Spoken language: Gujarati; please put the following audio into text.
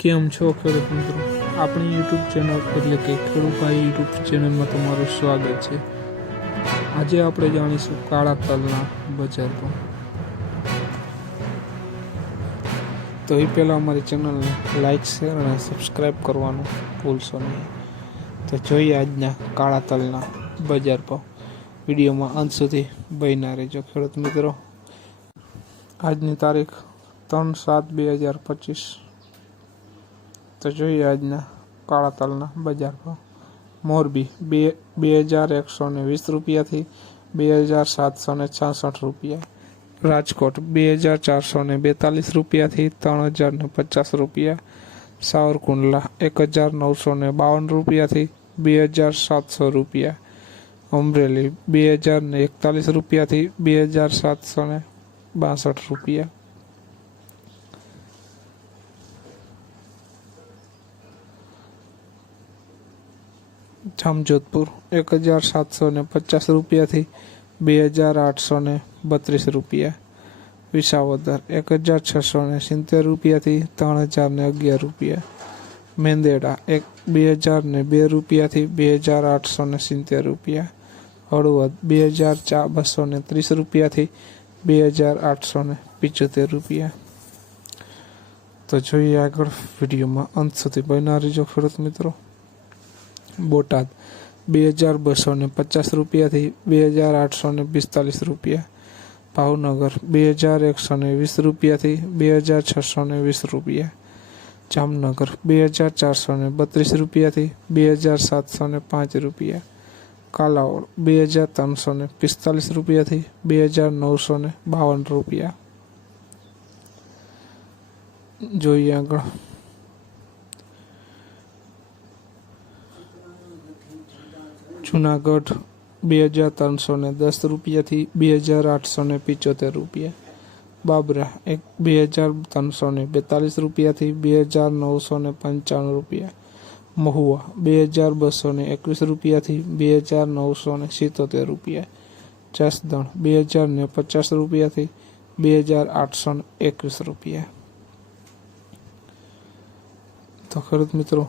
કેમ છો ખેડૂત મિત્રો? આપણી યુટ્યુબ ચેનલ એટલે કે ખેડૂતભાઈ યુટ્યુબ ચેનલમાં તમારું સ્વાગત છે. આજે આપણે જાણીશું કાળા તલના બજાર પર તો એ પહેલાં અમારી ચેનલને લાઈક શેર અને સબસ્ક્રાઈબ કરવાનું ભૂલશો નહીં. તો જોઈએ આજના કાળા તલના બજાર પર વિડીયોમાં અંત સુધી બન્યા રહેજો ખેડૂત મિત્રો. આજની તારીખ ત્રણ સાત બે હજાર પચીસ. તો જોઈએ આજના કાળા તલના બજાર મોરબી બે બે હજાર એકસો ને વીસ રૂપિયાથી બે હજાર સાતસો ને છાસઠ રૂપિયા. રાજકોટ બે હજાર ચારસો ને બેતાલીસ રૂપિયાથી ત્રણ હજાર ને પચાસ રૂપિયા. સાવરકુંડલા એક હજાર નવસો ને બાવન રૂપિયાથી બે હજાર સાતસો રૂપિયા. અમરેલી બે હજાર ને એકતાલીસ રૂપિયાથી બે હજાર સાતસો ને બાસઠ રૂપિયા. જામજોધપુર એક હજાર સાતસો ને પચાસ રૂપિયાથી બે હજાર આઠસો ને બત્રીસ રૂપિયા. વિસાવદર એક હજાર છસો ને સિત્તેર રૂપિયાથી ત્રણ હજાર ને અગિયાર રૂપિયા. મેંદેડા એક બે હજાર ને બે રૂપિયાથી બે હજાર આઠસો ને સિત્તેર રૂપિયા. હળવદ બે હજાર ચાર બસો ને ત્રીસ રૂપિયાથી બે હજાર આઠસો ને પિચોતેર રૂપિયા. તો જોઈએ આગળ વિડીયોમાં અંત સુધી. બન્યા રહેજો ખેડૂત મિત્રો. બોટાદ. બે હજાર બસો ને પચાસ રૂપિયાથી બે હજાર આઠસો ને પિસ્તાલીસ રૂપિયા. ભાવનગર, બે હજાર એકસો ને વીસ રૂપિયાથી બે હજાર છસો ને વીસ રૂપિયા. જામનગર, બે હજાર ચારસો ને બત્રીસ રૂપિયાથી બે હજાર સાતસો ને પાંચ રૂપિયા. કાલાવડ, બે હજાર ત્રણસો ને પિસ્તાલીસ રૂપિયાથી બે હજાર નવસો ને બાવન રૂપિયા. જોઈએ આગળ. જુનાગઢ બે હજાર ત્રણસો ને દસ રૂપિયાથી બે હજાર આઠસો ને પિચોતેર રૂપિયા. બાબરા એક બે હજાર ત્રણસો ને બેતાલીસ રૂપિયાથી બે હજાર નવસો ને પંચાણું રૂપિયા. મહુવા બે હજાર બસો ને એકવીસ રૂપિયાથી બે હજાર નવસો ને સિત્તોતેર રૂપિયા. જસદણ બે હજાર ને પચાસ રૂપિયાથી બે હજાર આઠસો ને એકવીસ રૂપિયા. તો ખરું મિત્રો